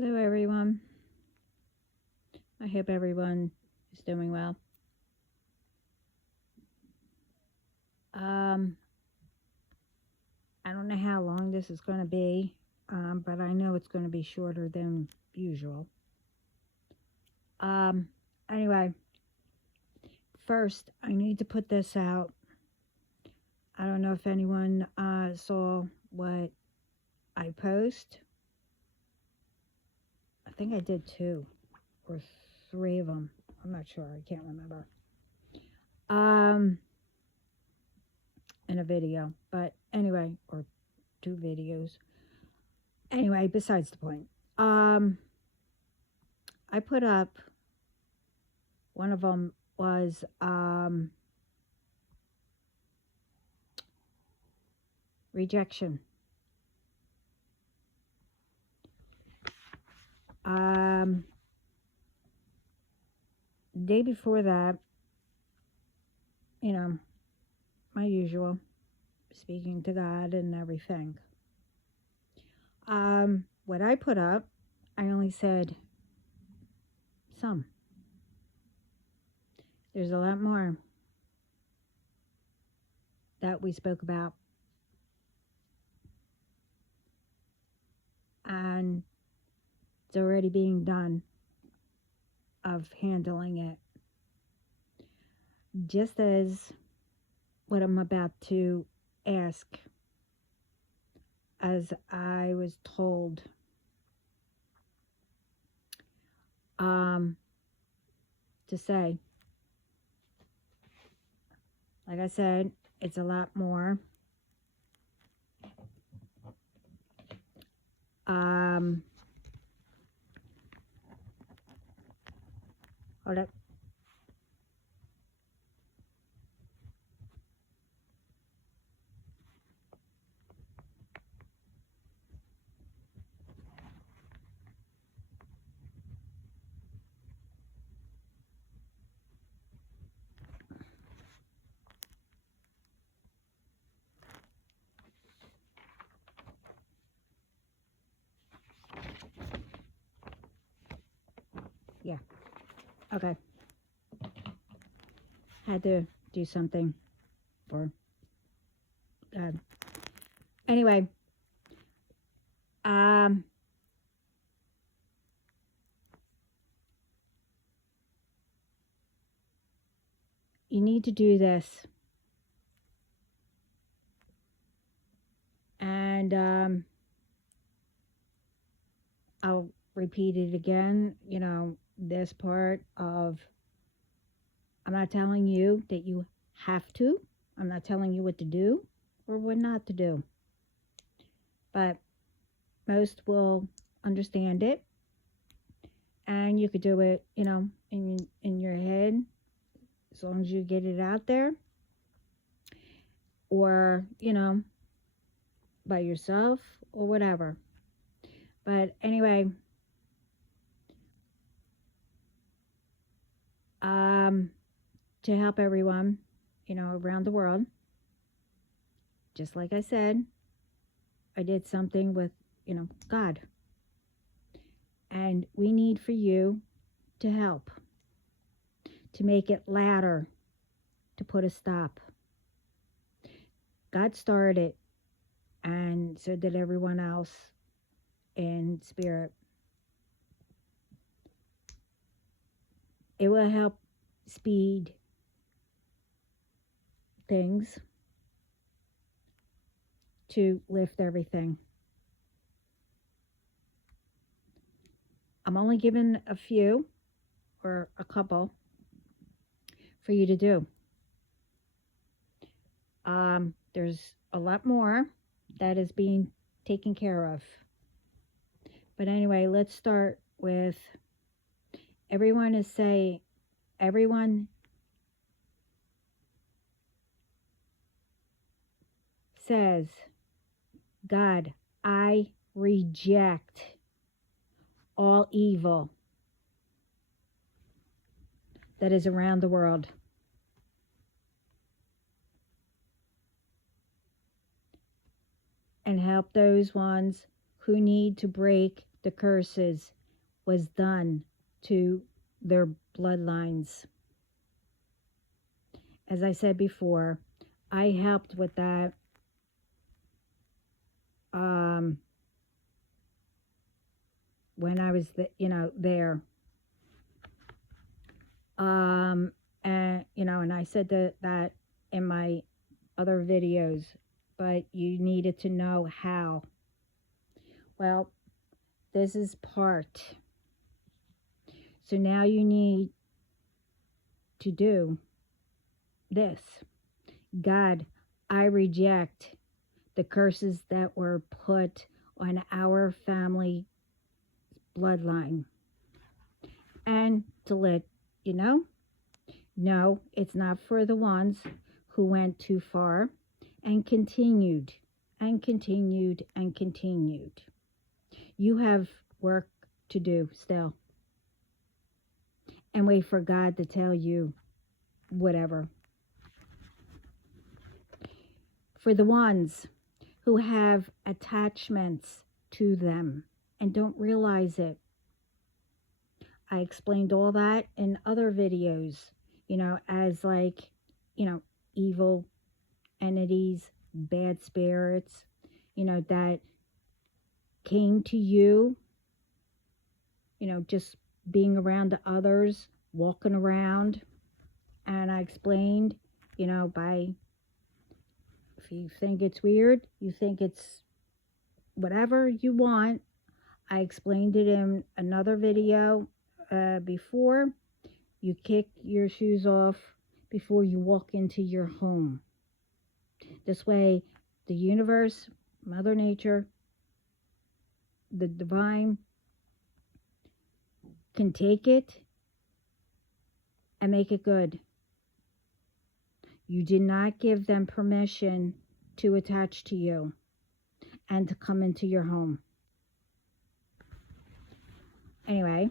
Hello, everyone. I hope everyone is doing well. Um, I don't know how long this is going to be, but I know it's going to be shorter than usual. Um, anyway, first, I need to put this out. I don't know if anyone saw what I post. I think I did 2 or 3 of them. I'm not sure. I can't remember. In a video, but anyway, or 2 videos. Anyway, besides the point. I put up, one of them was rejection. The day before that, my usual, speaking to God and everything. What I put up, I only said some. There's a lot more that we spoke about. And it's already being done of handling it. Just as what I'm about to ask, as I was told, to say. Like I said, it's a lot more. Hold up. Yeah. Okay. Had to do something for anyway. You need to do this. And I'll repeat it again. This part of, I'm not telling you that you have to. I'm not telling you what to do or what not to do. But most will understand it. And you could do it, in your head, as long as you get it out there. Or, by yourself or whatever. But anyway, to help everyone, around the world, just like I said, I did something with, God. And we need for you to help, to make it louder, to put a stop. God started it, and so did everyone else in spirit. It will help speed things to lift everything. I'm only giving a few or a couple for you to do. There's a lot more that is being taken care of. But anyway, let's start with everyone says, God, I reject all evil that is around the world. And help those ones who need to break the curses was done to their bloodlines. As I said before, I helped with that when I was there. And and I said that in my other videos, but you needed to know how. Well, this is part. So now you need to do this. God, I reject the curses that were put on our family bloodline. And to let you know, no, it's not for the ones who went too far and continued and continued and continued. You have work to do still. And wait for God to tell you whatever. For the ones who have attachments to them and don't realize it, I explained all that in other videos, as like, evil entities, bad spirits, that came to you, just being around the others, walking around. And I explained, by, if you think it's weird, you think it's whatever you want, I explained it in another video before. You kick your shoes off before you walk into your home. This way, the universe, Mother Nature, the divine can take it and make it good. You did not give them permission to attach to you and to come into your home. Anyway,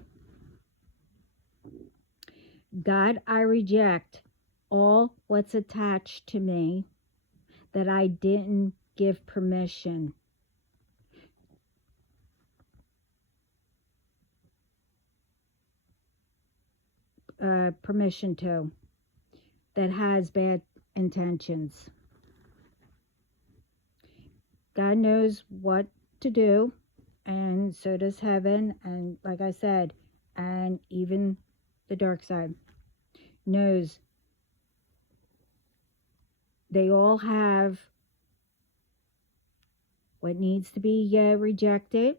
God, I reject all what's attached to me that I didn't give permission. Permission to, that has bad intentions. God knows what to do, and so does heaven, and like I said, and even the dark side knows. They all have what needs to be rejected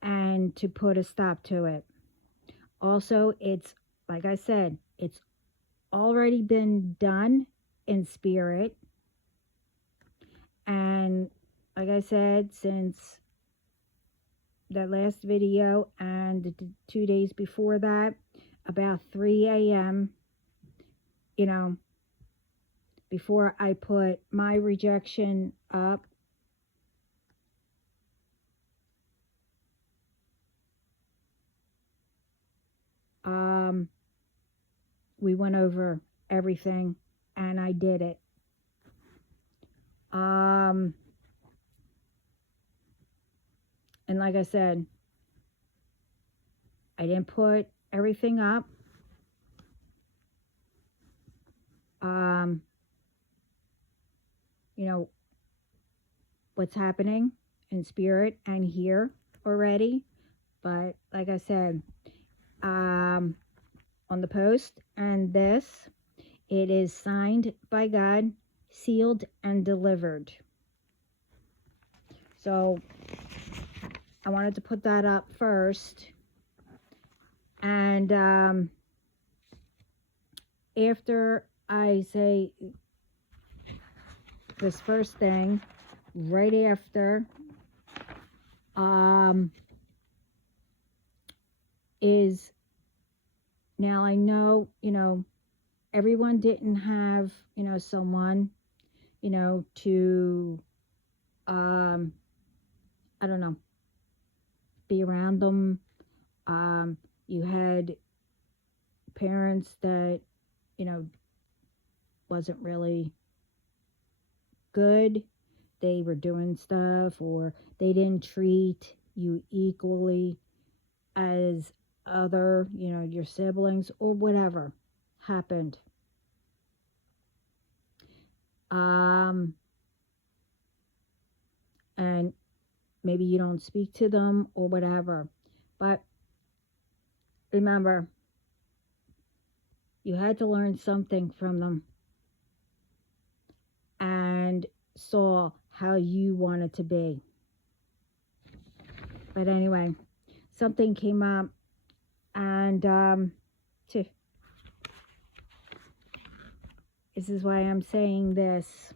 and to put a stop to it. Also, it's, like I said, it's already been done in spirit. And like I said, since that last video and the 2 days before that, about 3 a.m., before I put my rejection up, we went over everything and I did it. And like I said, I didn't put everything up. What's happening in spirit and here already. But like I said, on the post and this, it is signed by God, sealed and delivered. So I wanted to put that up first. And after I say this first thing, right after is, now I know, everyone didn't have, someone, to, I don't know, be around them. You had parents that, wasn't really good. They were doing stuff, or they didn't treat, you equally as other, your siblings or whatever happened. And maybe you don't speak to them or whatever. But remember, you had to learn something from them and saw how you wanted to be. But anyway, something came up, and this is why I'm saying this.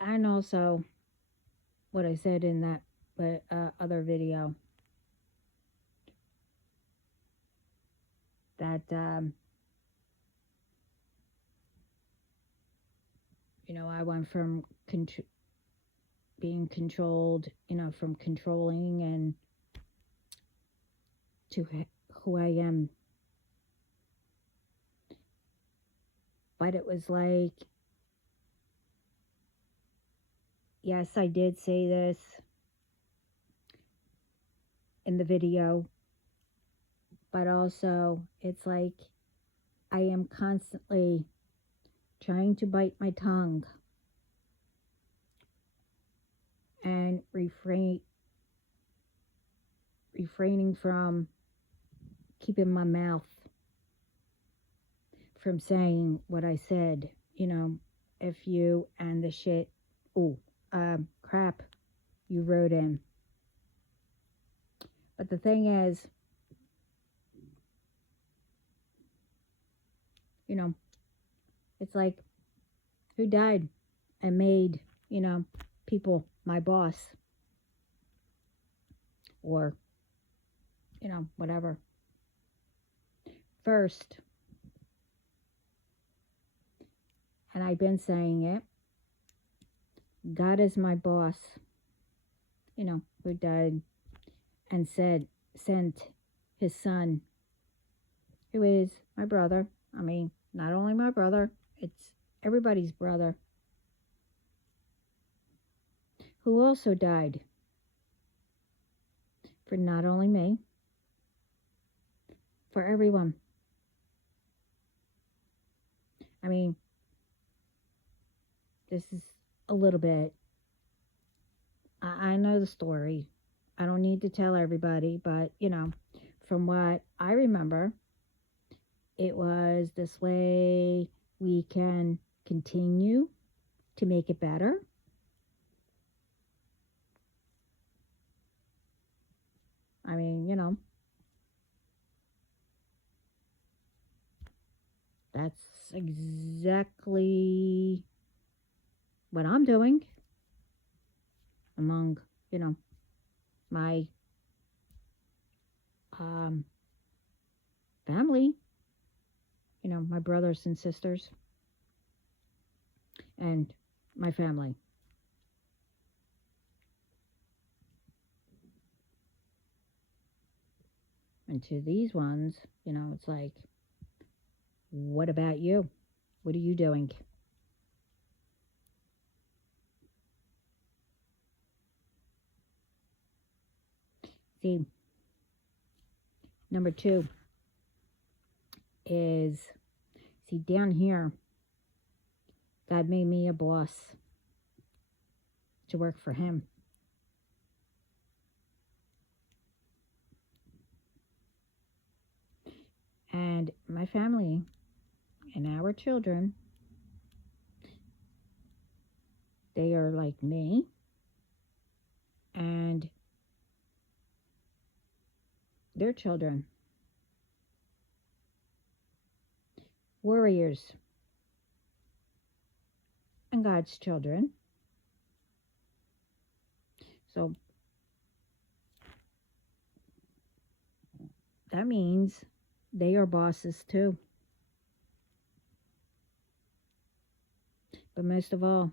And also what I said in that other video, that I went from being controlled, from controlling, and to who I am. But it was like, yes, I did say this in the video, but also it's like I am constantly trying to bite my tongue and refraining from keeping my mouth from saying what I said, if you and the shit, crap you wrote in. But the thing is, it's like, who died and made, people my boss? Or, whatever. First, and I've been saying it, God is my boss, who died and sent his son, who is my brother. I mean, not only my brother, it's everybody's brother, who also died for not only me, for everyone. I mean, this is a little bit, I know the story. I don't need to tell everybody, but, from what I remember, it was this way we can continue to make it better. I mean, that's exactly what I'm doing among, my family, my brothers and sisters, and my family. And to these ones, it's like, what about you? What are you doing? See, number 2 is, see, down here, God made me a boss to work for him. And my family and our children, they are like me. And their children, warriors, and God's children. So that means they are bosses too. But most of all,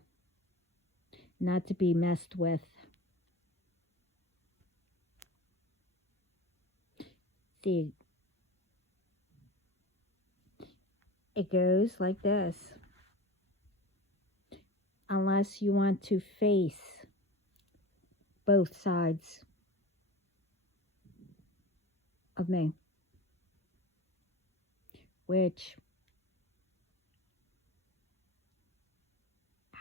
not to be messed with. See, it goes like this. Unless you want to face both sides of me, which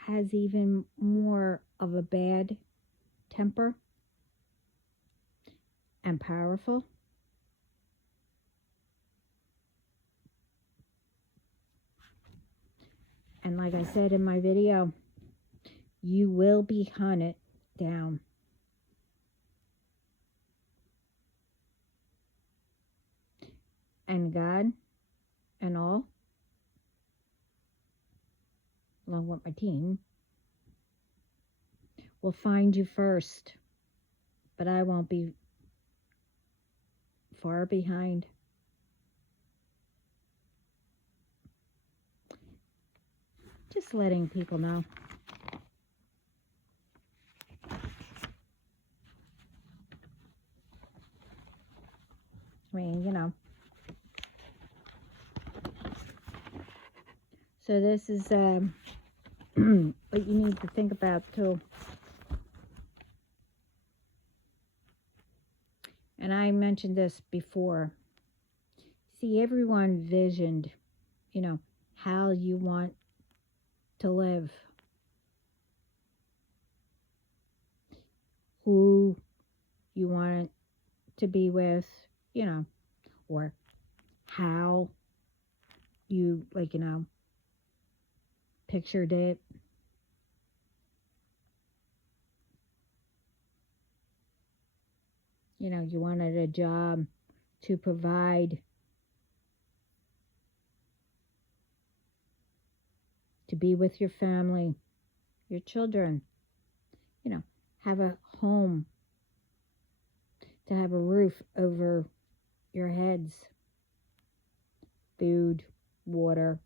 has even more of a bad temper and powerful. And like I said in my video, you will be hunted down. And God and all, along with my team, will find you first. But I won't be far behind. Just letting people know. I mean, you know. So this is what you need to think about too. And I mentioned this before. See, everyone visioned, you know, how you want to live. Who you want to be with, you know, or how you, like, you know, pictured it. You know, you wanted a job to provide, to be with your family, your children, you know, have a home, to have a roof over your heads, food, water,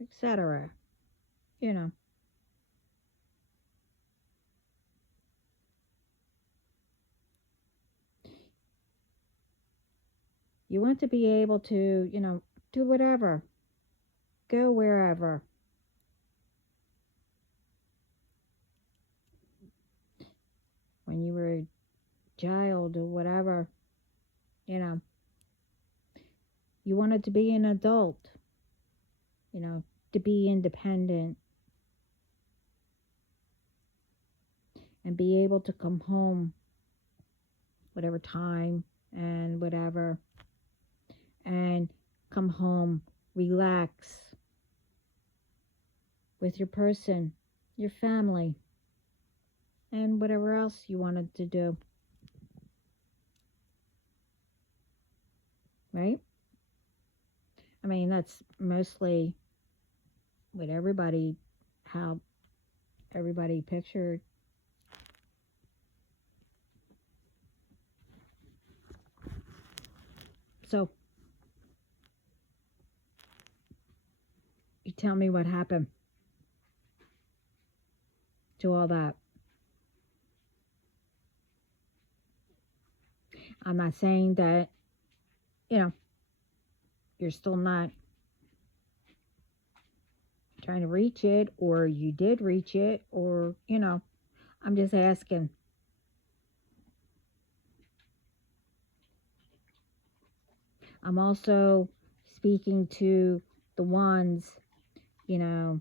etc. You know. You want to be able to, you know, do whatever, go wherever. When you were a child or whatever, you know, you wanted to be an adult, you know, to be independent and be able to come home whatever time and whatever, and come home, relax with your person, your family, and whatever else you wanted to do. Right? I mean, that's mostly what everybody, how everybody pictured. So, you tell me what happened to all that. I'm not saying that, you know, you're still not trying to reach it, or you did reach it, or, you know, I'm just asking. I'm also speaking to the ones, you know,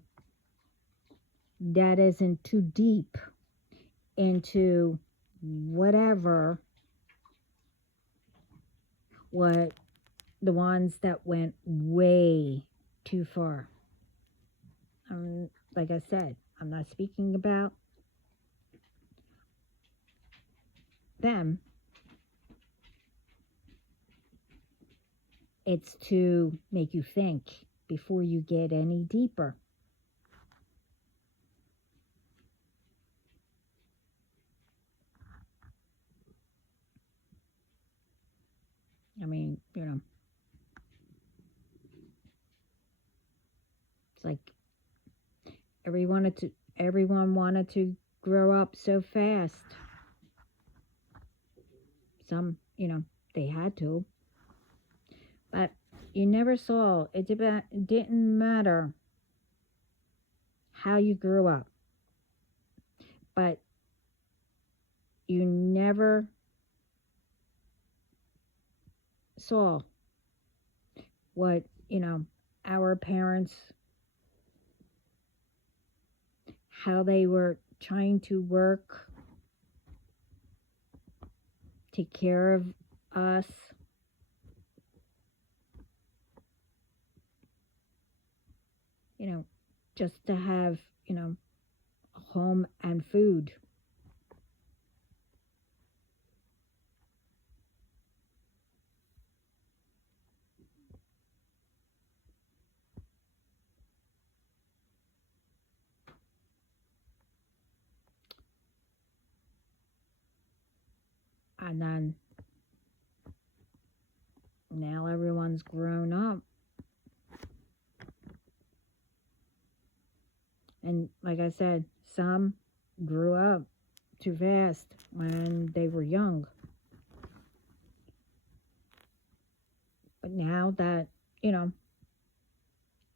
that isn't too deep into whatever, what the ones that went way too far. Like I said, I'm not speaking about them. It's to make you think before you get any deeper. I mean, you know, it's like everyone wanted to grow up so fast. Some, you know, they had to. But You never saw. Didn't matter how you grew up, but you never saw what, our parents, how they were trying to work, take care of us, you know, just to have, a home and food. And then now everyone's grown up. And like I said, some grew up too fast when they were young. But now that,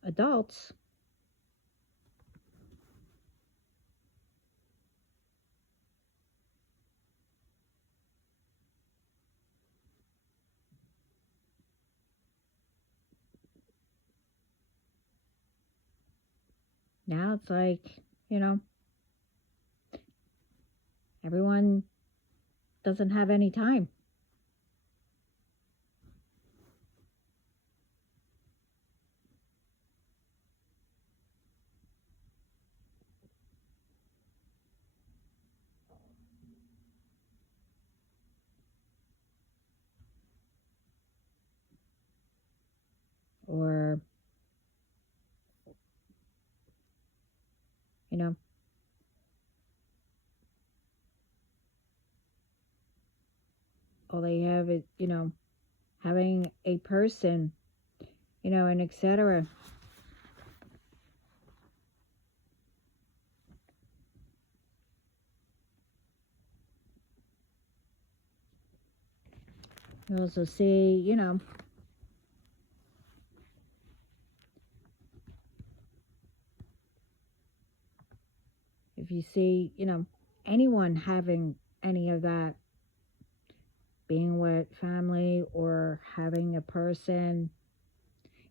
adults, now it's like, everyone doesn't have any time. Or, you know, all they have is, having a person, and etc. You also see, if you see, anyone having any of that, being with family or having a person,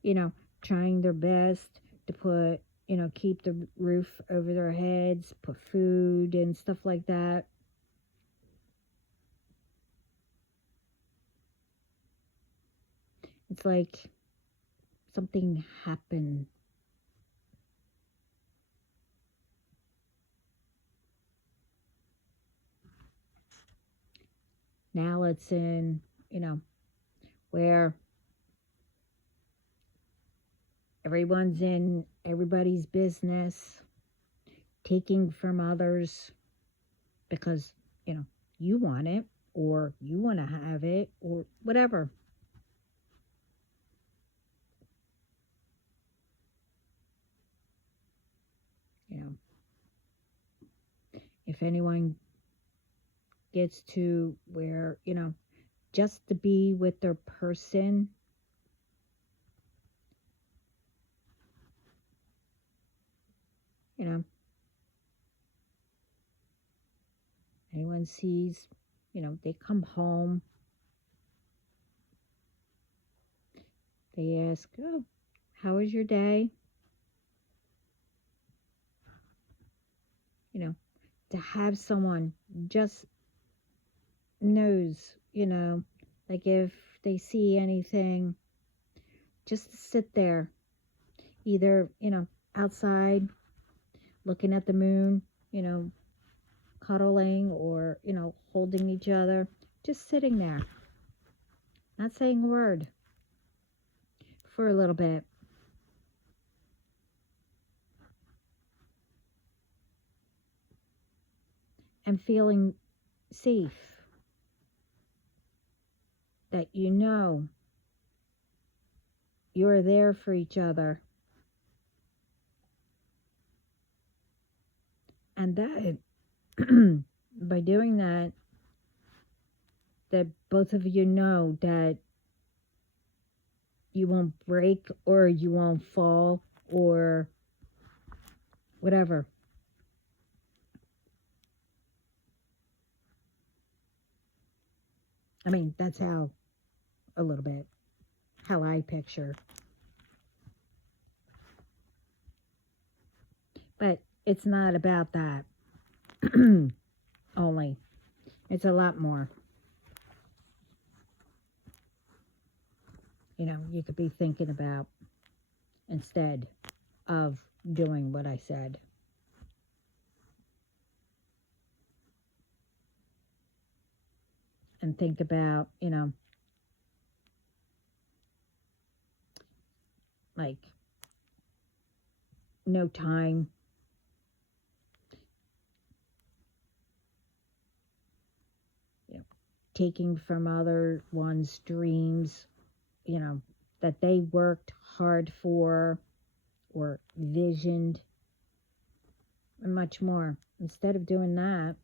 you know, trying their best to put, keep the roof over their heads, put food and stuff like that. It's like something happened. Now it's in, where everyone's in everybody's business, taking from others because, you want it or you want to have it or whatever. You know, if anyone gets to where, just to be with their person, anyone sees, they come home, they ask, oh, how was your day? To have someone just knows, like if they see anything, just to sit there, either, outside looking at the moon, cuddling or, holding each other, just sitting there, not saying a word for a little bit. And feeling safe, that you're there for each other. And that, by doing that, that both of you know that you won't break or you won't fall or whatever. I mean, that's how, a little bit, how I picture. But it's not about that only. It's a lot more. You could be thinking about instead of doing what I said. And think about, like no time, taking from other one's dreams, that they worked hard for or visioned, and much more. Instead of doing that,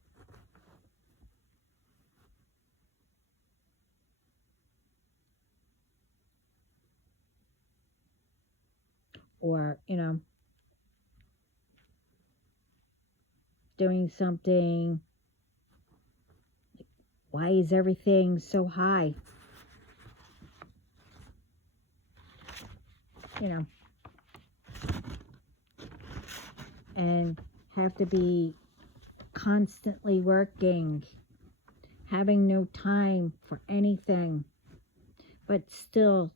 or, doing something, why is everything so high? And have to be constantly working, having no time for anything, but still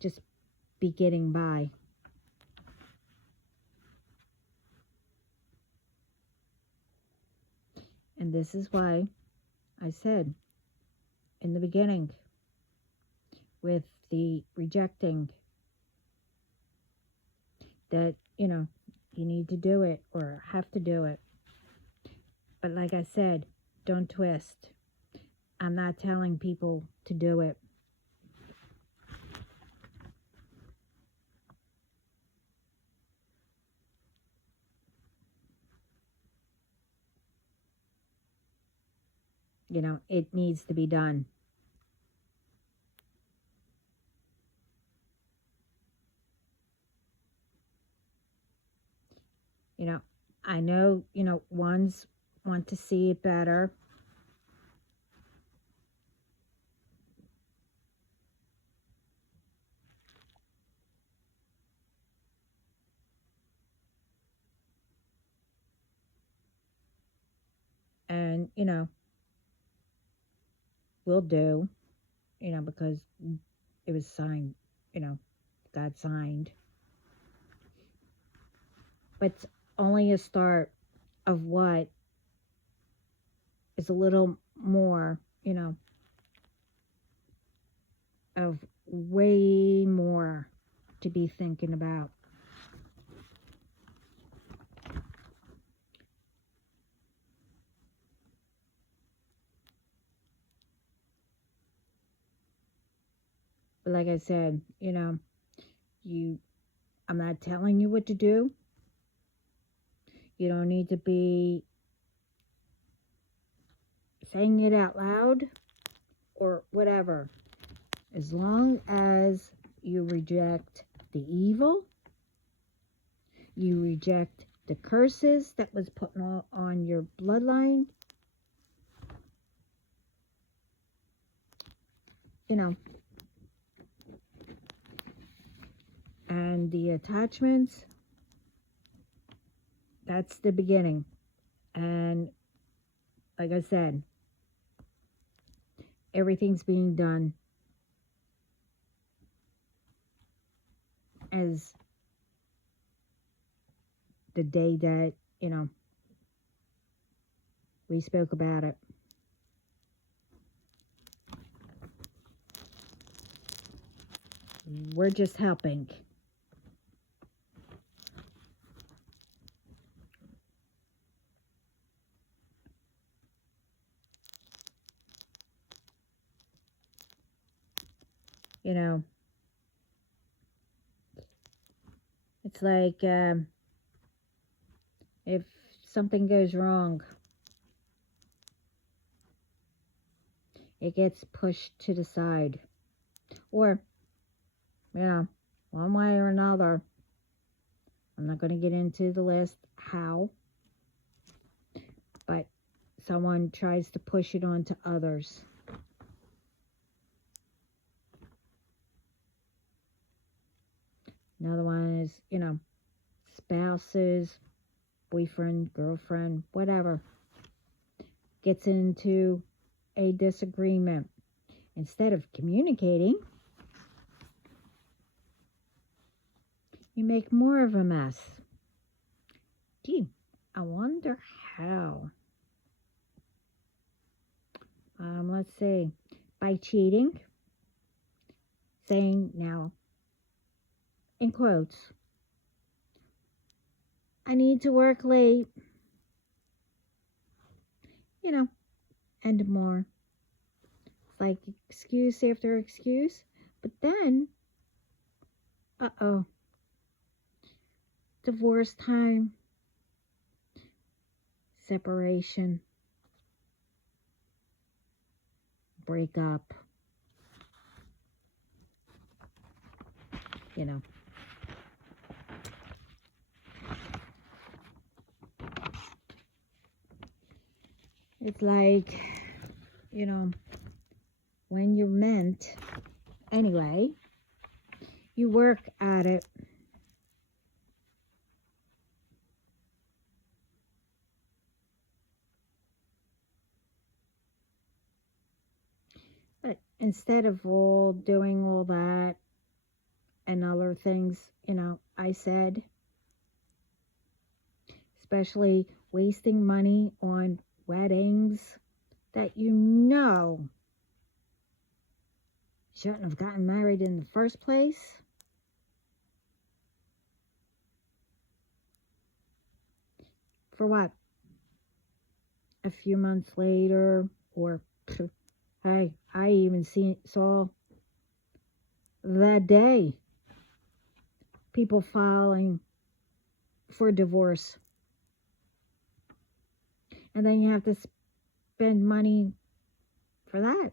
just be getting by. And this is why I said in the beginning with the rejecting that, you need to do it or have to do it. But like I said, don't twist. I'm not telling people to do it. It needs to be done. I know, ones want to see it better. And, will do, because it was signed, God signed. But it's only a start of what is a little more, of way more to be thinking about. But like I said, I'm not telling you what to do. You don't need to be saying it out loud or whatever. As long as you reject the evil, you reject the curses that was put on your bloodline, and the attachments, that's the beginning. And like I said, everything's being done as the day that, we spoke about it. We're just helping. It's like if something goes wrong it gets pushed to the side. Or, one way or another. I'm not going to get into the list how, but someone tries to push it onto others. Another one is, spouses, boyfriend, girlfriend, whatever, gets into a disagreement. Instead of communicating, you make more of a mess. Gee, I wonder how. Let's see. By cheating, saying now, in quotes, I need to work late, and more. It's like excuse after excuse. But then, divorce time, separation, break up, It's like, when you're meant, anyway, you work at it. But instead of doing all that and other things, I said, especially wasting money on weddings that shouldn't have gotten married in the first place. For what? A few months later, or hey, I even saw that day people filing for divorce. And then you have to spend money for that.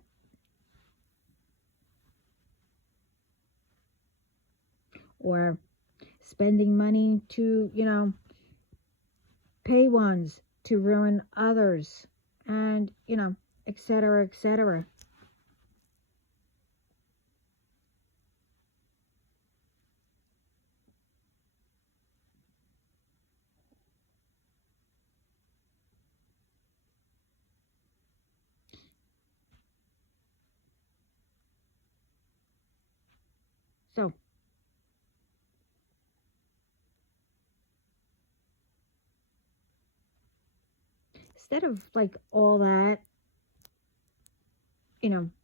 Or spending money to, pay ones to ruin others. And, et cetera, et cetera. So, instead of like all that,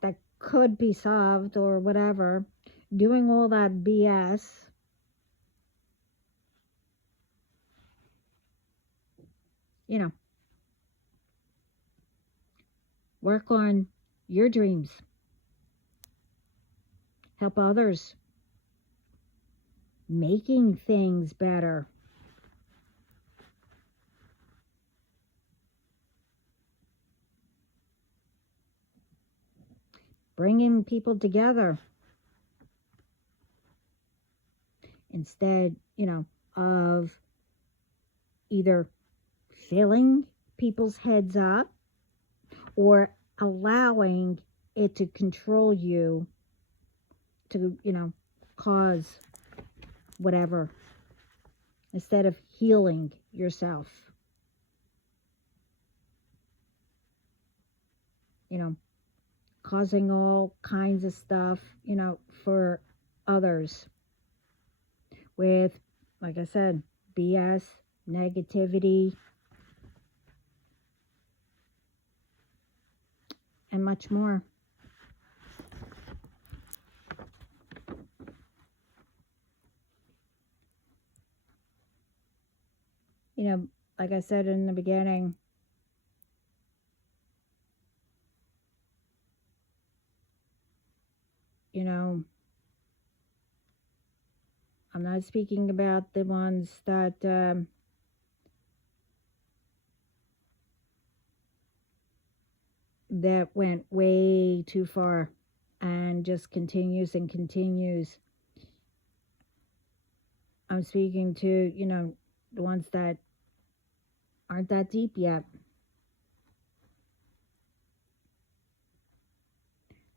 that could be solved or whatever, doing all that BS, work on your dreams, help others, making things better. Bringing people together instead, of either filling people's heads up or allowing it to control you to, cause whatever, instead of healing yourself. Causing all kinds of stuff, for others with, like I said, BS, negativity, and much more. Like I said in the beginning, I'm not speaking about the ones that that went way too far and just continues and continues. I'm speaking to, the ones that aren't that deep yet,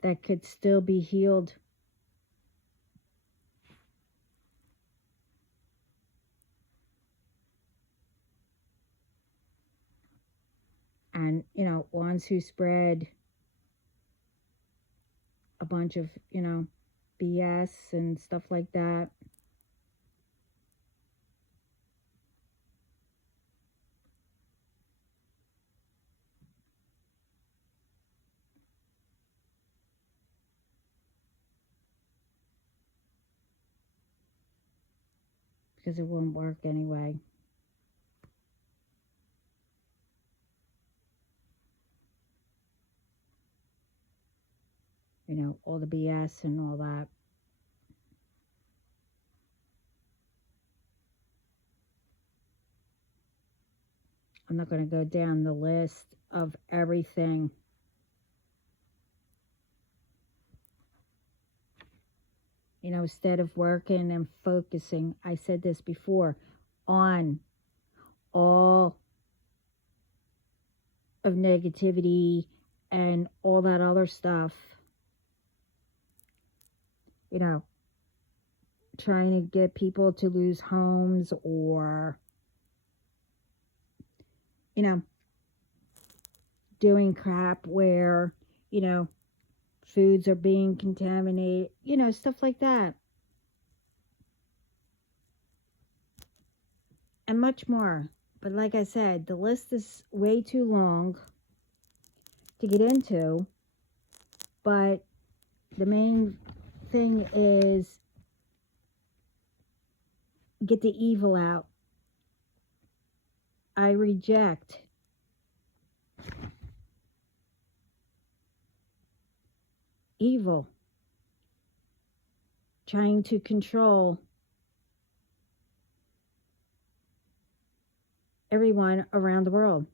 that could still be healed. And, ones who spread a bunch of, BS and stuff like that. Because it won't work anyway. All the BS and all that. I'm not going to go down the list of everything. Instead of working and focusing, I said this before, on all of negativity and all that other stuff, trying to get people to lose homes, or, doing crap where, foods are being contaminated, stuff like that. And much more. But like I said, the list is way too long to get into. But the main thing is get the evil out. I reject evil trying to control everyone around the world.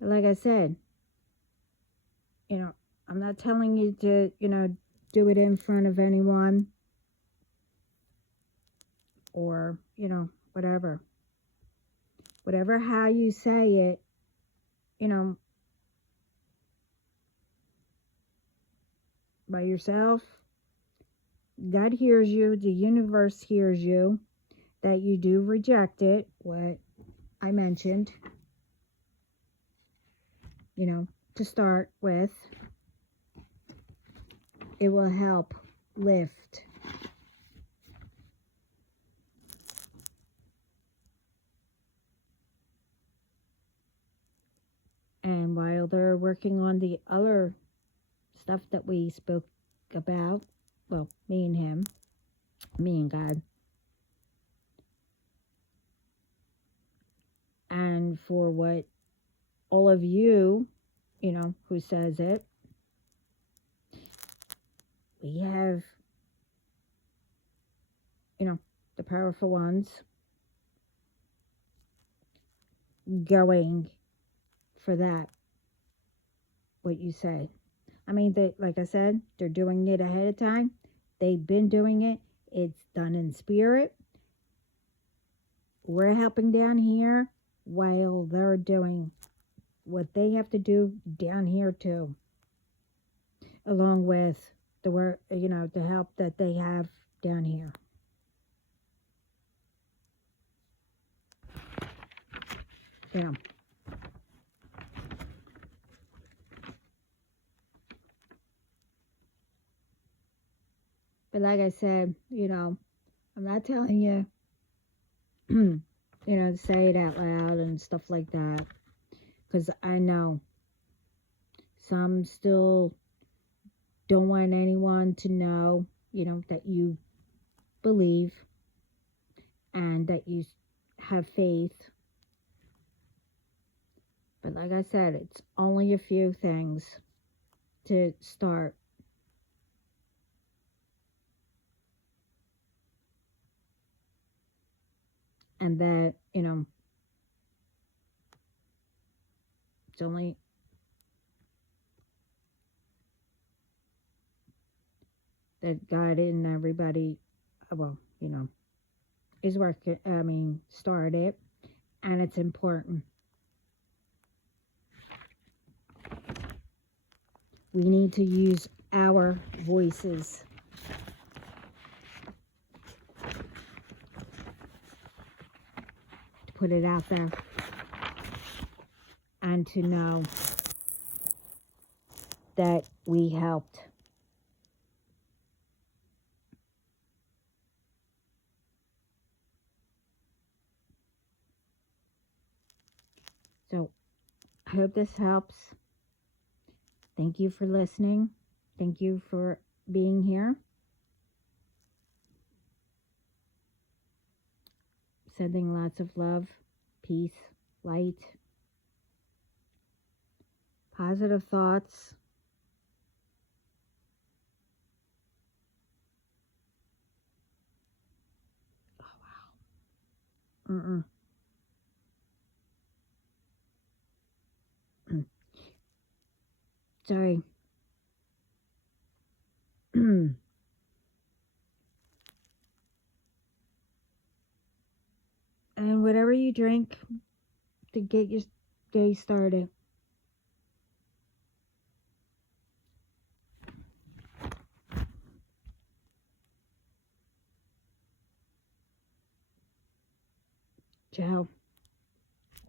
But like I said, I'm not telling you to, do it in front of anyone, or, whatever. Whatever how you say it, by yourself, God hears you, the universe hears you, that you do reject it, what I mentioned, to start with. It will help lift. And while they're working on the other stuff that we spoke about, well, me and him, me and God, and for what all of you, who says it, we have, the powerful ones going for that, what you said. I mean, like I said, they're doing it ahead of time. They've been doing it. It's done in spirit. We're helping down here while they're doing what they have to do down here too, along with the work, the help that they have down here. Yeah. But like I said, I'm not telling you, to say it out loud and stuff like that, because I know some still don't want anyone to know, that you believe and that you have faith. But like I said, it's only a few things to start. And that, it's only that God and everybody, well, is working, started, and it's important. We need to use our voices. To put it out there. And to know that we helped. So, I hope this helps. Thank you for listening. Thank you for being here. Sending lots of love, peace, light, positive thoughts. Oh, wow. Sorry. And whatever you drink to get your day started. Ciao.